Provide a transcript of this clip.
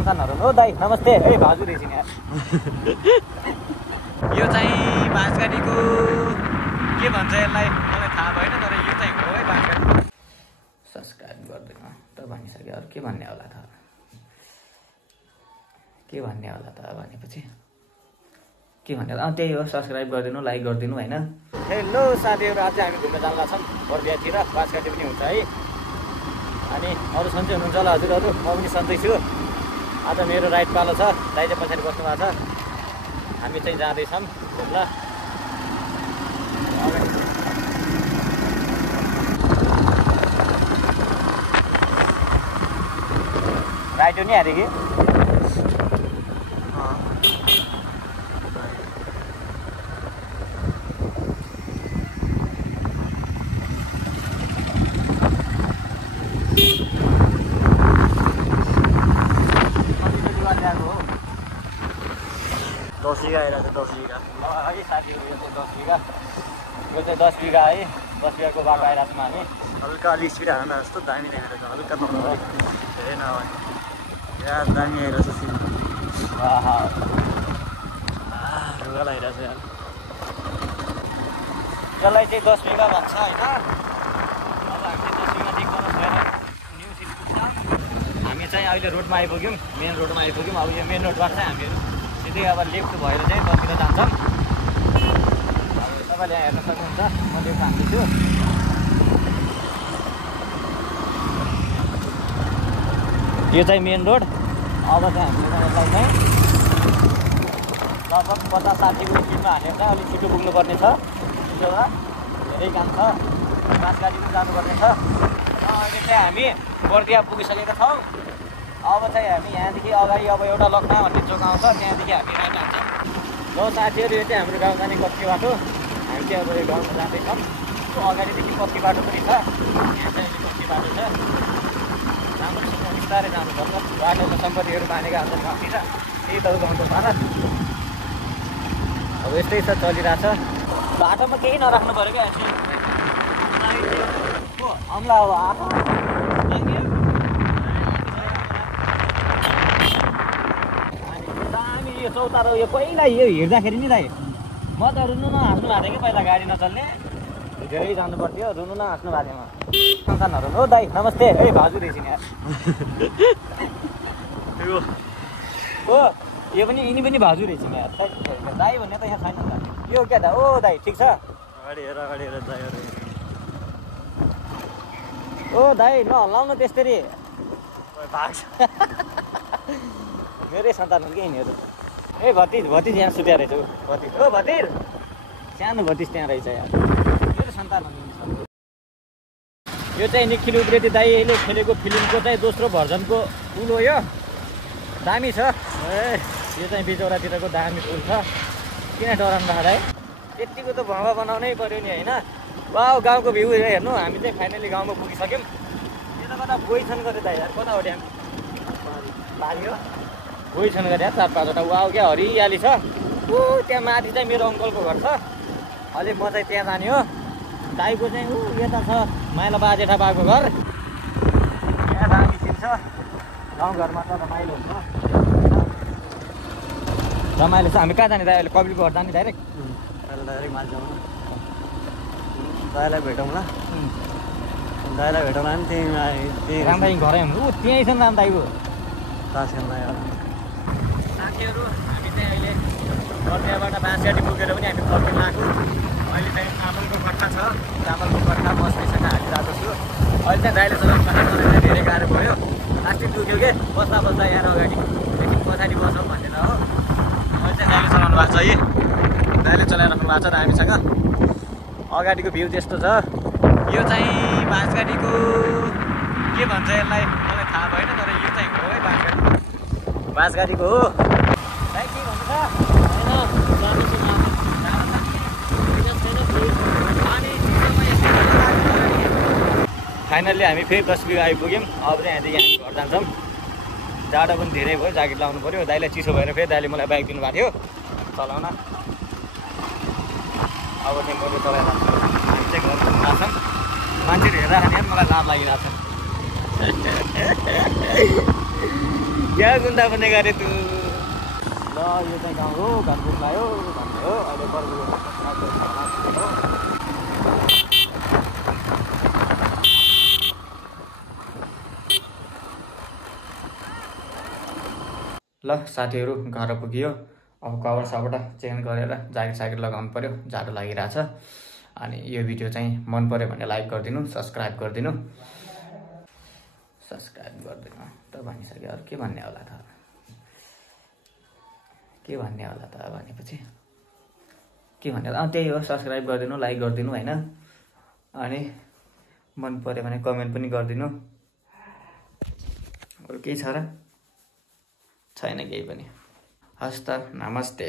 सन्तानहरू हो दाइ नमस्ते है भाउजू रहेछ नि यो चाहिँ बाँसगाडीको के भन्छ यसलाई मलाई थाहा भएन तर यो चाहिँ हो है बाँसगाडी सब्सक्राइब गर्दैन त भनिसक्यो अरू के भन्ने होला त भनेपछि के भन्ने त्यही हो सब्सक्राइब गरिदिनु लाइक गरिदिनु होइन हेलो साथीहरू आज हामी घुम्न जान लाग्छौँ बर्दियातिर बाँसगाडी पनि हुन्छ है अनि अरू सन्चै हुनुहुन्छ होला हजुरहरू म पनि सन्चै छु आज मेरो राइट पालो छ दाइ चाहिँ पछाडि बस्नु भएको छ हामी चाहिँ जाँदैछौँ ल राइट हो नि अरे कि 10 बिघा आइरहेको छ 10 बिघा है साथीहरू यो चाहिँ 10 बिघा यो चाहिँ 10 बिघा है 10 बिघाको बाटो आइरहेको छौँ हामी हल्का अलिक स्पिड हाल्न जस्तो दामी देखेर छ हल्का नभए धेरै नभए यहाँ दामी आइरहेको छ सिन ढुङ्गा लगाइरहेको छ यहाँ यसलाई चाहिँ 10 बिघा भन्छ होइन अब हामी 10 बिघादेखि गर्नु भएन न्यु सिटी पुग्छौँ हामी चाहिँ अहिले रोडमा आइपुग्यौँ मेन रोडमा आइपुग्यौँ अब यो मेन रोडबाट चाहिँ हामीहरू सिधै अब लेफ्ट भएर चाहिँ तलतिर जान्छौँ अब तपाईँले यहाँ हेर्न सक्नुहुन्छ म लेफ्ट हान्दैछु यो चाहिँ मेन रोड अब चाहिँ हामीले चाहिँ लगभग 50-60 स्पिडमा हानेर चाहिँ अलिक छिटो पुग्नुपर्ने छ छिटोमा धेरै काम छ बाँसगाडी पनि जानुपर्ने छ अहिले चाहिँ हामी बर्दिया पुगिसकेका छौँ अब चाहिँ हामी यहाँदेखि अगाडि अब एउटा लक्ना भन्ने चोक आउँछ त्यहाँदेखि हामी राइट हान्छौँ ल साथीहरू यो चाहिँ हाम्रो गाउँ जाने कच्ची बाटो हामी चाहिँ अब यो गाउँमा जाँदैछौँ त्यो अगाडिदेखि कच्ची बाटो पनि छ यहाँ चाहिँ कच्ची बाटो छ राम्रोसँग बिस्तारै जानुपर्छ बाटोमा सम्पत्तिहरू बाँधेका हुन्छन् घरतिर त्यही त गाउँको भारत अब यस्तै छ चलिरहेछ बाटोमा केही नराख्नु पऱ्यो क्या अम्ला अब आएको यो चौतारो यो पहिला यो हिँड्दाखेरि नि दाइ म त रुनु नहाँस्नु भएको थिएँ कि पहिला गाडी नचल्ने धेरै जानु पर्थ्यो रुनु नहाँस्नु भएको थिएँ म सन्तानहरू हो दाइ नमस्ते है भाउजू रहेछ नि हो यो पनि यिनी पनि भाउजू रहेछ नि दाइ भन्ने त यहाँ छैन नि त यो क्या दा ओ दाइ ठिक छ अगाडि हेर दाइहरू ओ दाइ नहल्लाउनु त्यसरी भाग्छ मेरै सन्तान हुन् कि यिनीहरू ए भतिज यहाँ सुत्या रहेछ भतिज ओ भतिज सानो भतिज त्यहाँ रहेछ यहाँ मेरो सन्तान हुन् यो चाहिँ निखिल उप्रेती दाइले खेलेको फिल्मको चाहिँ दोस्रो भर्जनको पुल हो यो दामी छ ए यो चाहिँ बिचौरातिरको दामी पुल छ किन डराउनु भएको दाइ यतिको त भङ्गा बनाउनै पऱ्यो नि होइन वा गाउँको भ्यू हेर्नु हामी चाहिँ फाइनली गाउँमा पुगिसक्यौँ यता कता बोइ छन् गरे दाइ यार कता हो ड्याम लाग्यो गोइ छन् गरे 4-5वटा वाउ क्या हरियाली छ ऊ त्यहाँ माथि चाहिँ मेरो अङ्कलको घर छ अलिक म चाहिँ त्यहाँ जाने हो दाइको चाहिँ ऊ यता छ माइला बा जेठा बाको घर यहाँ दामी सिन छ गाउँघरमा त रमाइलो हुन्छ रमाइलो छ हामी कहाँ जाने दाइ अहिले कबिलको घर जाने डाइरेक्ट माथि जाउँ दाइलाई भेटौँ ल दाइलाई भेटौँला नि त्यही रामदाई घरै हुनु ऊ त्यहीँ छ नि रामदाईको तास खेल्न साथीहरू हामी चाहिँ अहिले बर्दियाबाट बाँसगाडी पुगेर पनि हामी फर्किन आएको अहिले चाहिँ चामलको कट्टा छ चामलको कट्टा बस्दैसँग हालिरहेको छु अहिले चाहिँ दाइले चलाउनु मलाई धेरै गाह्रो भयो प्लास्टिक दुख्यो कि बस्दा यहाँ अगाडि एकछिन पछाडि बसौँ भनेर हो अहिले चाहिँ दाइले चलाउनु भएको छ है दाइले चलाइराख्नु भएको छ र हामीसँग अगाडिको भ्यू त्यस्तो छ यो चाहिँ बाँसगाडीको के भन्छ यसलाई मलाई थाहा भएन तर यो चाहिँ हो है बाँसगाडीको हो दाइ के भन्नु छ फाइनल्ली हामी फेरि 10 बिघा आइपुग्यौँ अब चाहिँ यहाँदेखि हामी घर जान्छौँ जाडो पनि धेरै भयो ज्याकेट लाउनु पऱ्यो दाइलाई चिसो भएर फेरि दाइले मलाई बाइक दिनुभएको थियो चलाउन अब चाहिँ मैले चलाइरहेको छु हामी चाहिँ घर पुग्न छौँ मान्छेहरू हेर्दा खाने मलाई लाभ लागिरहेको छ क्या गुन्दा पनि गरे तँ ल यो चाहिँ गाउँ हो घरपुर लाग्यो भन्ने हो अहिले बर्गुलो ल साथीहरू घर पुग्यो अब कभर सबाट चेन्ज गरेर ज्याकेट स्याकेट लगाउनु पर्यो जाडो लागिरहेछ अनि यो भिडियो चाहिँ मन पर्यो भने लाइक गरिदिनु सब्सक्राइब गरिदिनु सब्सक्राइब गरिदिनु त भनिसक्यो अरू के भन्ने होला त भनेपछि के भन्ने त्यही हो सब्सक्राइब गरिदिनु लाइक गरिदिनु होइन अनि मन पर्यो भने कमेन्ट पनि गरिदिनु अरू केही छ र छैन केही पनि हस् त नमस्ते